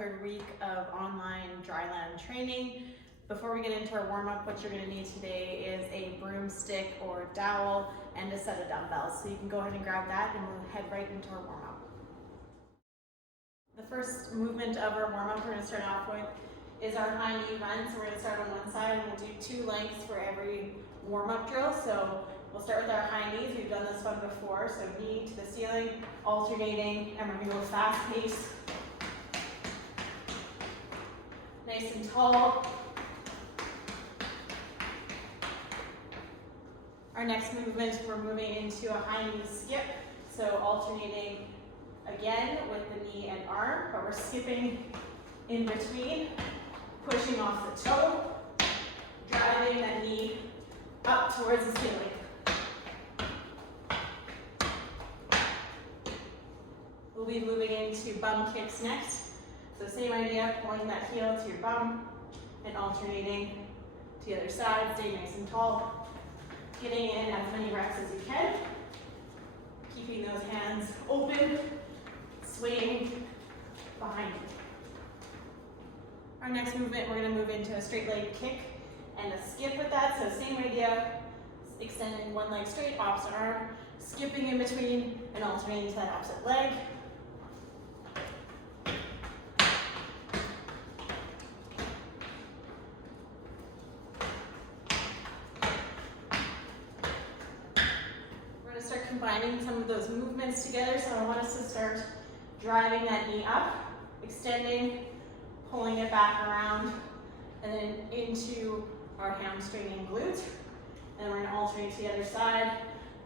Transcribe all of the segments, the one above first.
third week of online dry land training. Before we get into our warm-up, what you're going to need today is a broomstick or dowel and a set of dumbbells. So you can go ahead and grab that and we'll head right into our warm-up. The first movement of our warm-up we're going to start off with is our high knee run. So we're going to start on one side and we'll do 2 lengths for every warm-up drill. So we'll start with our high knees. We've done this one before. So knee to the ceiling, alternating, and we're going to go fast pace. Nice and tall. Our next movement, we're moving into a high knee skip. So alternating again with the knee and arm, but we're skipping in between, pushing off the toe, driving that knee up towards the ceiling. We'll be moving into bum kicks next. So same idea, pulling that heel to your bum and alternating to the other side, stay nice and tall. Getting in as many reps as you can. Keeping those hands open, swaying behind you. Our next movement, we're going to move into a straight leg kick and a skip with that. So same idea, extending one leg straight, opposite arm, skipping in between and alternating to that opposite leg. Start combining some of those movements together. So I want us to start driving that knee up, extending, pulling it back around, and then into our hamstring and glute. And we're going to alternate to the other side.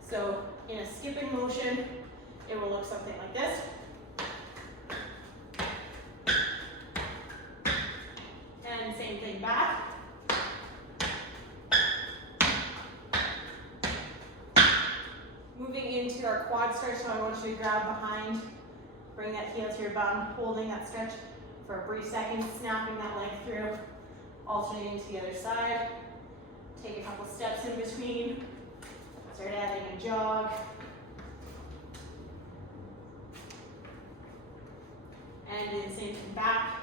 So in a skipping motion, it will look something like this. And same thing back. Moving into our quad stretch, so I want you to grab behind, bring that heel to your bum, holding that stretch for a brief second, snapping that leg through, alternating to the other side. Take a couple steps in between, start adding a jog. And do the same thing back.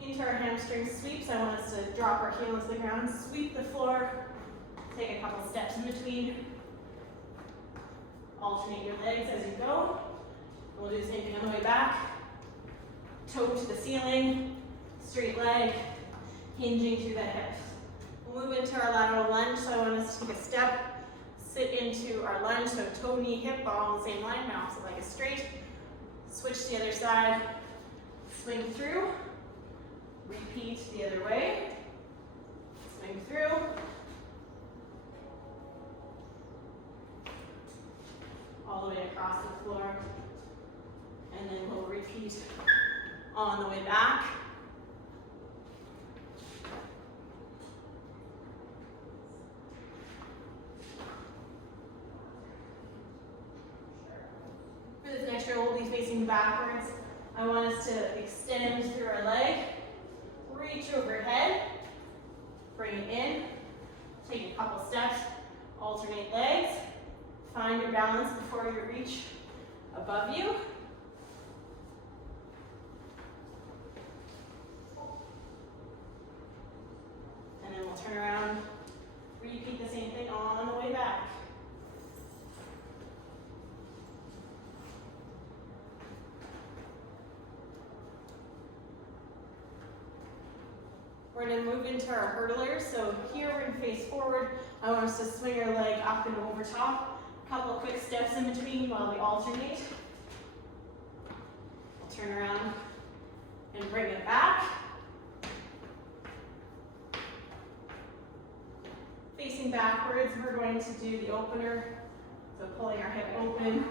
Into our hamstring sweeps, I want us to drop our heel into the ground, sweep the floor, take a couple steps in between, alternate your legs as you go. We'll do the same thing on the way back. Toe to the ceiling, straight leg, hinging through the hips. We'll move into our lateral lunge, so I want us to take a step, sit into our lunge, so toe, knee, hip, all on the same line, now opposite leg is straight. Switch to the other side, swing through. Repeat the other way, swing through, all the way across the floor, and then we'll repeat on the way back. For this next drill, we'll be facing backwards. I want us to extend through our leg. Reach overhead, bring it in, take a couple steps, alternate legs, find your balance before you reach above you. And then we'll turn around, repeat the same thing on the way back. We're going to move into our hurdlers. So here we're going to face forward. I want us to swing our leg up and over top. A couple of quick steps in between while we alternate. We'll turn around and bring it back. Facing backwards, we're going to do the opener. So pulling our hip open.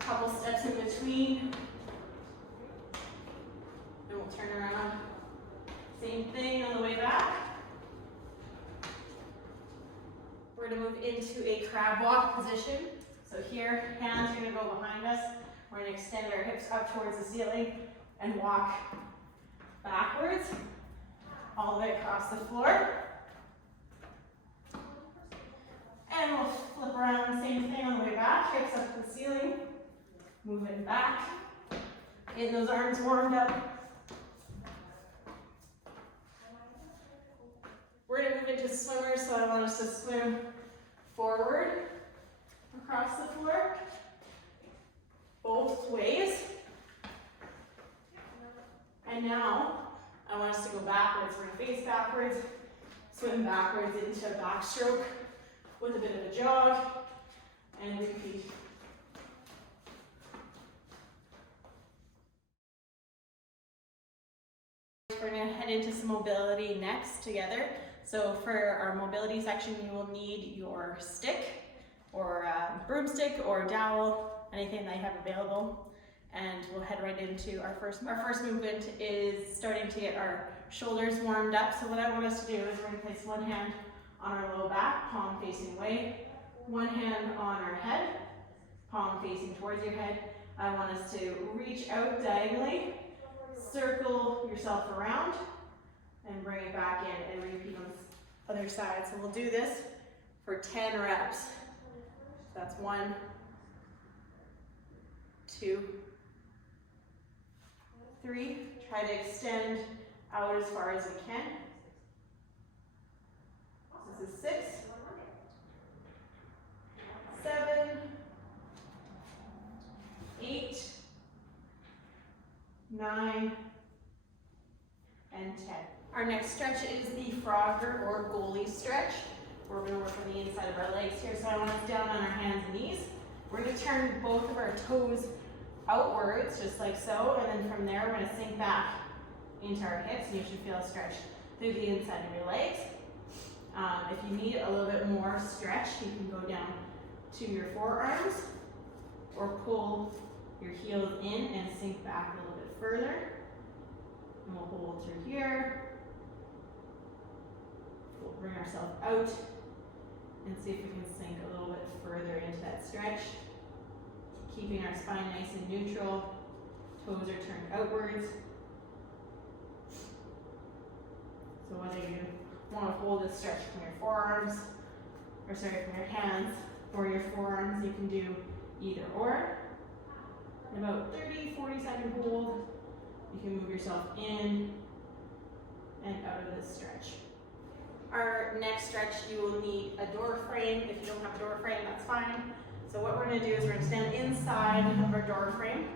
A couple steps in between. And we'll turn around. Same thing on the way back. We're going to move into a crab walk position. So here, hands are going to go behind us. We're going to extend our hips up towards the ceiling and walk backwards, all the way across the floor. And we'll flip around, same thing on the way back, hips up to the ceiling. Move it back. Get those arms warmed up. We're gonna move into swimmers, so I want us to swim forward across the floor, both ways. And now, I want us to go backwards. We're gonna face backwards, swim backwards into a backstroke with a bit of a jog, and repeat. We're gonna head into some mobility next together. So for our mobility section, you will need your stick or broomstick or dowel, anything that you have available. And we'll head right into our first movement is starting to get our shoulders warmed up. So what I want us to do is we're gonna place one hand on our low back, palm facing away, one hand on our head, palm facing towards your head. I want us to reach out diagonally, circle yourself around, and bring it back in and repeat on the other side. So we'll do this for 10 reps. So that's 1, 2, 3. Try to extend out as far as we can. This is 6, 7, 8, 9, and 10. Our next stretch is the Frogger or Goalie stretch. We're going to work on the inside of our legs here. So I want us down on our hands and knees. We're going to turn both of our toes outwards, just like so. And then from there, we're going to sink back into our hips. And you should feel a stretch through the inside of your legs. If you need a little bit more stretch, you can go down to your forearms or pull your heels in and sink back a little bit further. And we'll hold through here. We'll bring ourselves out and see if we can sink a little bit further into that stretch. Keeping our spine nice and neutral. Toes are turned outwards. So whether you want to hold this stretch from your forearms, or sorry, from your hands or your forearms, you can do either or. In about 30-40 second hold, you can move yourself in and out of this stretch. Our next stretch, you will need a door frame. If you don't have a door frame, that's fine. So what we're going to do is we're going to stand inside of our door frame.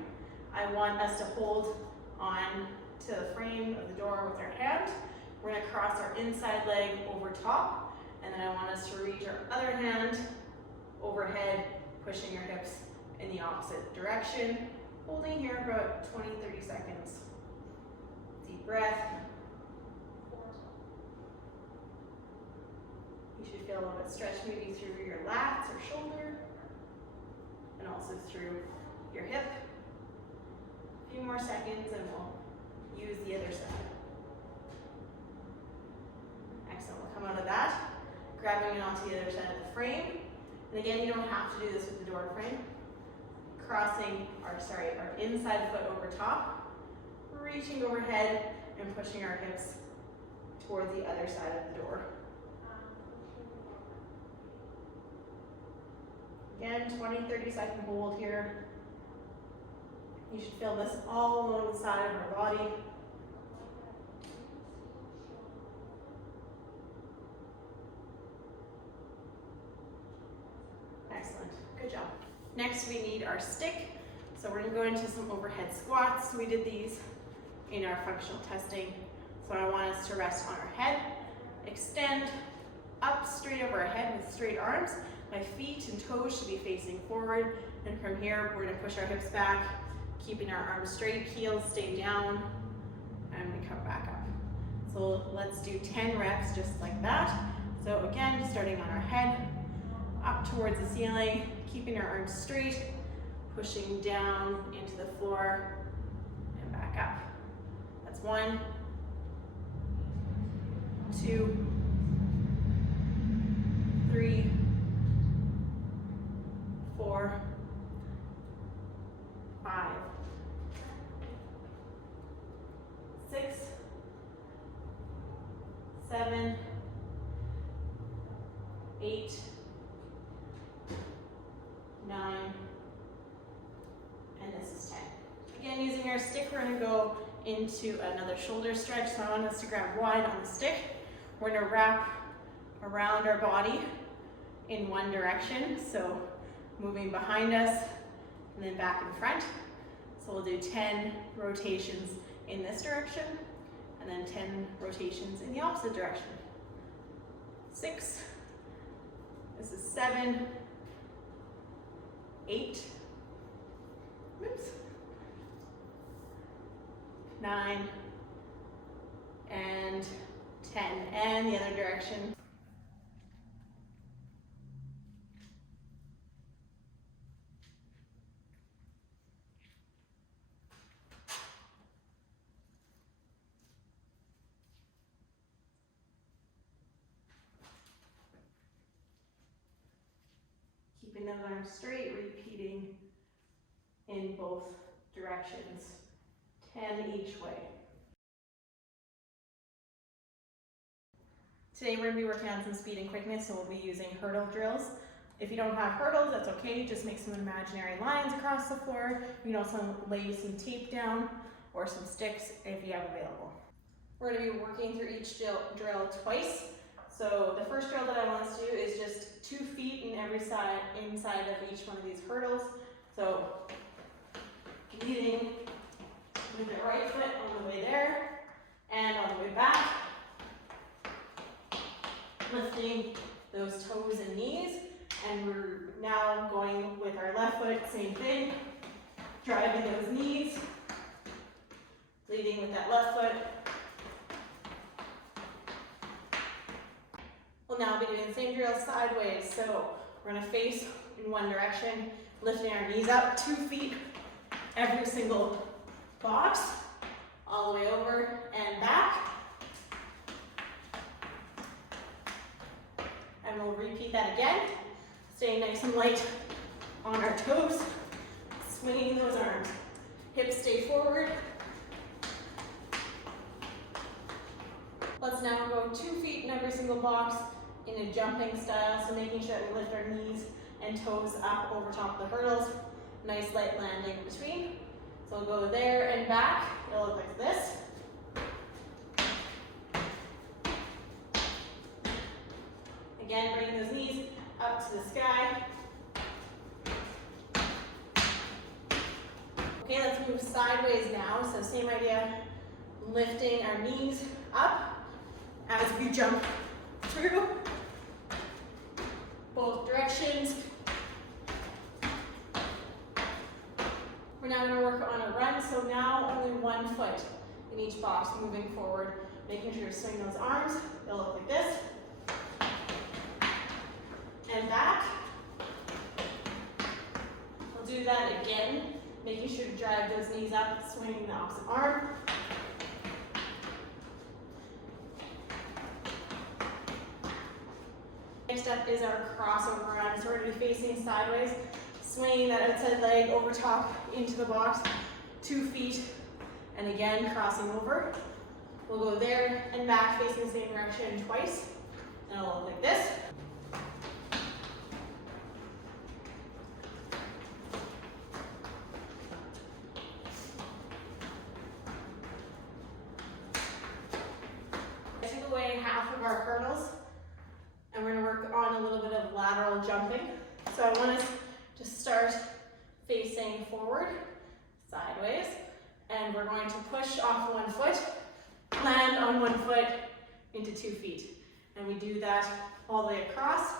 I want us to hold on to the frame of the door with our hand. We're going to cross our inside leg over top, and then I want us to reach our other hand overhead, pushing your hips in the opposite direction. Holding here for about 20-30 seconds. Deep breath. You should feel a little bit stretch maybe through your lats or shoulder, and also through your hip. A few more seconds and we'll use the other side. Excellent, we'll come out of that, grabbing it onto the other side of the frame. And again, you don't have to do this with the door frame. Crossing our inside foot over top, reaching overhead and pushing our hips towards the other side of the door. Again, 20-30 second hold here. You should feel this all along the side of our body. Excellent, good job. Next, we need our stick. So we're gonna go into some overhead squats. We did these in our functional testing. So I want us to rest on our head, extend up straight over our head with straight arms. My feet and toes should be facing forward. And from here, we're gonna push our hips back, keeping our arms straight, heels stay down, and we come back up. So let's do 10 reps just like that. So again, starting on our head, up towards the ceiling, keeping our arms straight, pushing down into the floor, and back up. That's 1, 2, 3, 4, 5, 6, 7, 8, stick, we're gonna go into another shoulder stretch. So I want us to grab wide on the stick. We're gonna wrap around our body in one direction. So moving behind us and then back in front. So we'll do 10 rotations in this direction and then 10 rotations in the opposite direction. 6, this is 7, 8, oops, 9, and 10, and the other direction. Keeping those arms straight, repeating in both directions, 10 each way. Today we're going to be working on some speed and quickness, so we'll be using hurdle drills. If you don't have hurdles, that's okay, just make some imaginary lines across the floor. You can also lay some tape down or some sticks if you have available. We're going to be working through each drill twice. So the first drill that I want us to do is just 2 feet in every side, inside of each one of these hurdles. So leading with the right foot on the way there and on the way back. Lifting those toes and knees. And we're now going with our left foot, same thing. Driving those knees. Leading with that left foot. We'll now be doing the same drill sideways. So we're going to face in one direction, lifting our knees up 2 feet every single box, all the way over and back. And we'll repeat that again, staying nice and light on our toes, swinging those arms. Hips stay forward. Let's now go 2 feet in every single box in a jumping style, so making sure that we lift our knees and toes up over top of the hurdles. Nice light landing in between. So we'll go there and back. It'll look like this. Again, bringing those knees up to the sky. Okay, let's move sideways now. So same idea, lifting our knees up as we jump through both directions. We're now going to work on a run, so now only 1 foot in each box, moving forward, making sure to swing those arms. They'll look like this. And back. We'll do that again, making sure to drive those knees up, swinging the opposite arm. Next up is our crossover run. So we're going to be facing sideways, swinging that outside leg over top into the box, 2 feet, and again crossing over. We'll go there and back, facing the same direction twice, and it'll look like this. I took away half of our hurdles, and we're going to work on a little bit of lateral jumping. So I want us to start facing forward, sideways, and we're going to push off 1 foot, land on 1 foot into 2 feet. And we do that all the way across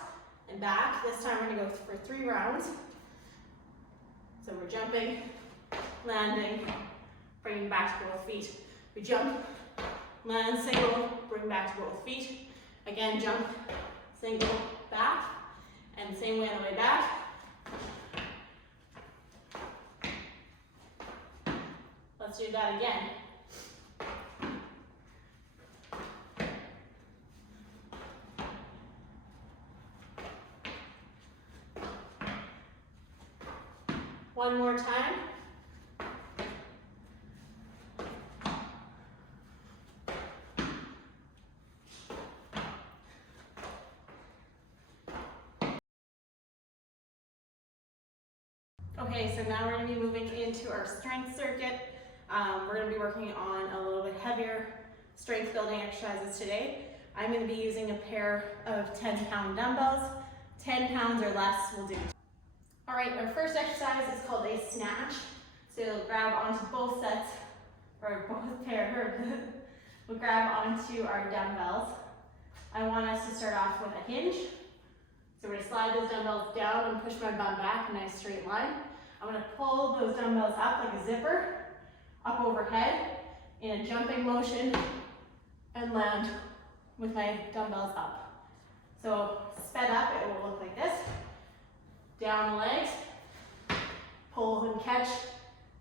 and back. This time we're going to go for 3 rounds. So we're jumping, landing, bringing back to both feet. We jump, land, single, bring back to both feet. Again, jump, single, back, and same way on the way back. Let's do that again. One more time. Okay, so now we're going to be moving into our strength circuit. We're going to be working on a little bit heavier strength building exercises today. I'm going to be using a pair of 10-pound dumbbells. 10 pounds or less will do. All right, our first exercise is called a snatch. So you'll grab onto both sets, or both pair, we'll grab onto our dumbbells. I want us to start off with a hinge. So we're going to slide those dumbbells down and push my bum back in a nice straight line. I'm going to pull those dumbbells up like a zipper, up overhead in a jumping motion, and land with my dumbbells up. So sped up, it will look like this. Down the legs, pull and catch,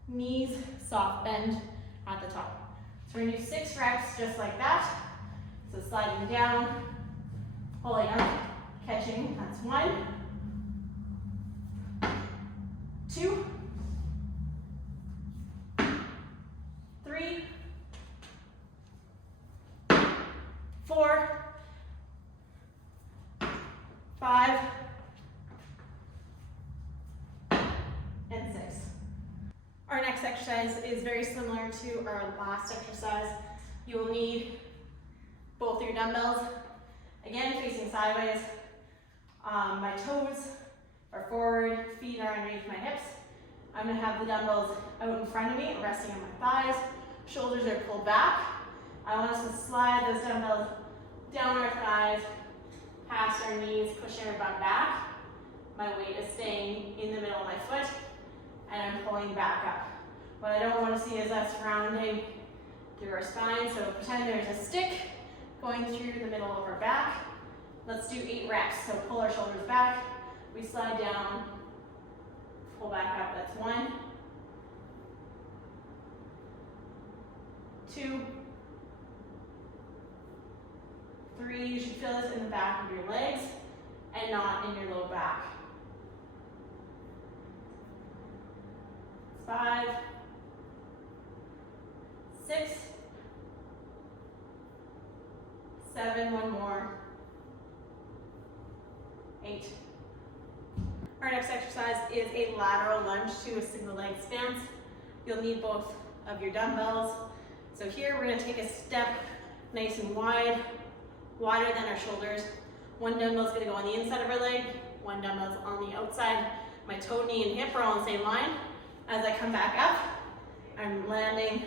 knees, soft bend at the top. So we're going to do 6 reps just like that. So sliding down, pulling up, catching, that's 1, 2, 3, 4, 5, and 6. Our next exercise is very similar to our last exercise. You will need both your dumbbells, again facing sideways. My toes are forward, feet are underneath my hips. I'm going to have the dumbbells out in front of me, resting on my thighs. Shoulders are pulled back. I want us to slide those dumbbells down our thighs, past our knees, pushing our bum back. My weight is staying in the middle of my foot, and I'm pulling back up. What I don't want to see is us rounding through our spine, so pretend there's a stick going through the middle of our back. Let's do 8 reps. So pull our shoulders back, we slide down, pull back up, that's 1, 2, 3, you should feel this in the back of your legs and not in your low back. 5, 6, 7, one more, 8. Our next exercise is a lateral lunge to a single leg stance. You'll need both of your dumbbells. So here we're going to take a step nice and wide, wider than our shoulders. One dumbbell is going to go on the inside of our leg, one dumbbell is on the outside. My toe, knee, and hip are all in the same line. As I come back up, I'm landing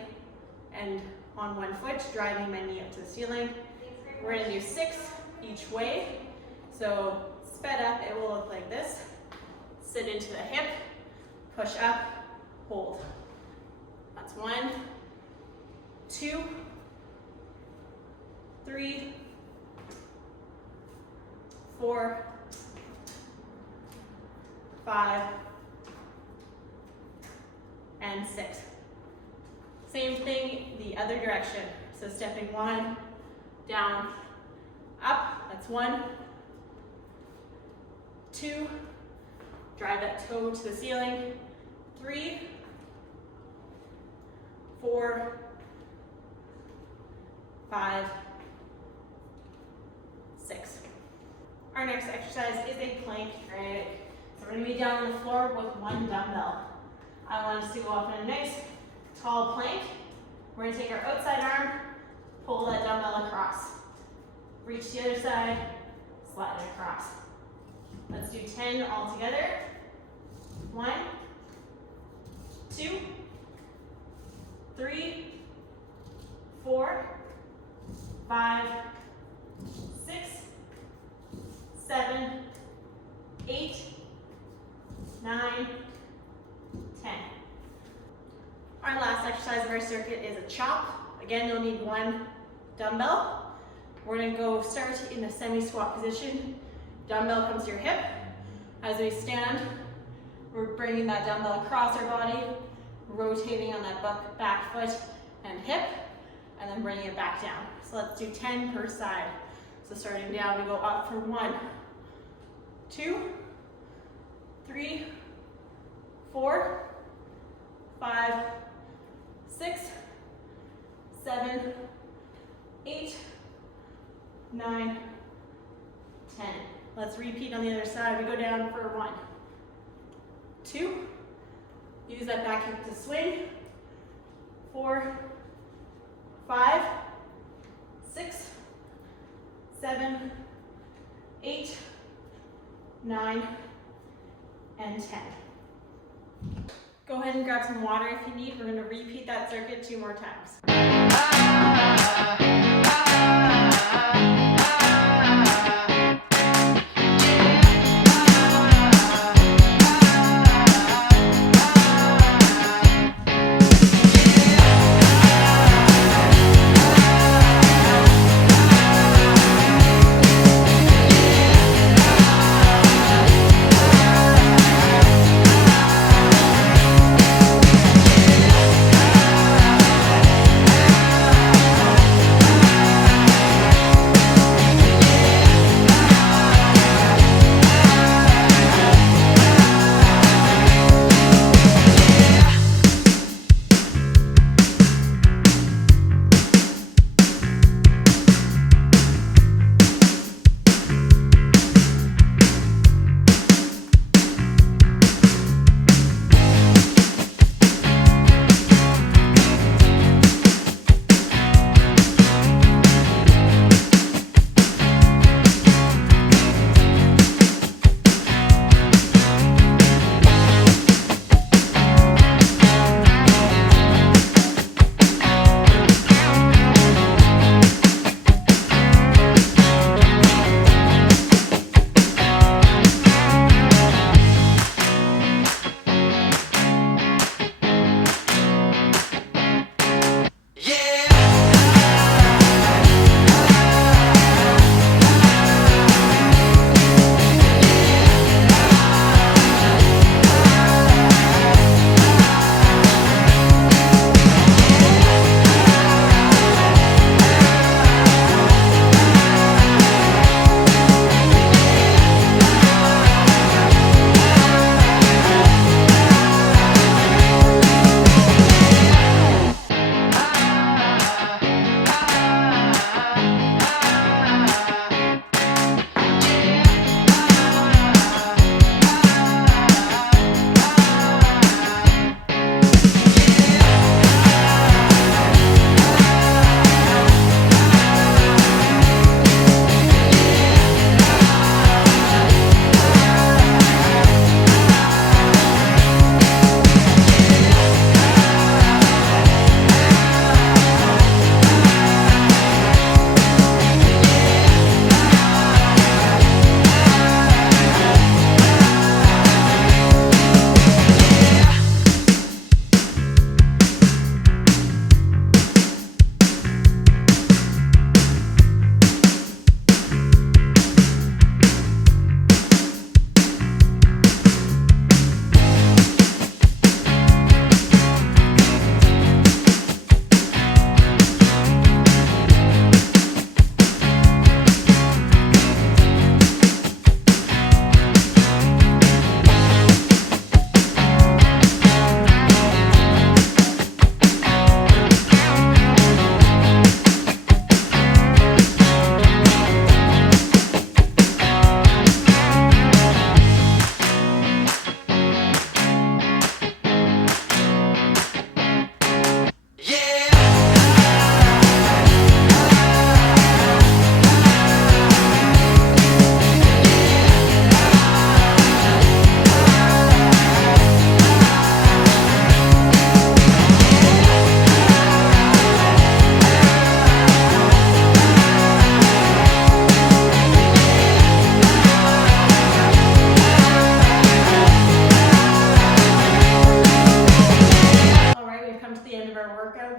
and on one foot, driving my knee up to the ceiling. We're going to do 6 each way. So sped up, it will look like this. Sit into the hip, push up, hold. That's 1, 2, 3, 4, 5, and 6. Same thing the other direction. So stepping 1, down, up, that's 1, 2, drive that toe to the ceiling, 3, 4, 5, 6. Our next exercise is a plank drag. So we're going to be down on the floor with one dumbbell. I want us to go up in a nice tall plank. We're going to take our outside arm, pull that dumbbell across. Reach the other side, slide it across. Let's do 10 all together. 1, 2, 3, 4, 5, 6, 7, 8, 9, 10. Our last exercise of our circuit is a chop. Again, you'll need one dumbbell. We're going to go start in a semi-squat position. Dumbbell comes to your hip. As we stand, we're bringing that dumbbell across our body, rotating on that back foot and hip, and then bringing it back down. So let's do 10 per side. So starting down, we go up for 1, 2, 3, 4, 5, 6, 7, 8, 9, 10. Let's repeat on the other side. We go down for 1, 2, use that back hip to swing, 4, 5, 6, 7, 8, 9, and 10. Go ahead and grab some water if you need. We're going to repeat that circuit 2 more times.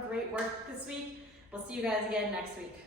Great work this week. We'll see you guys again next week.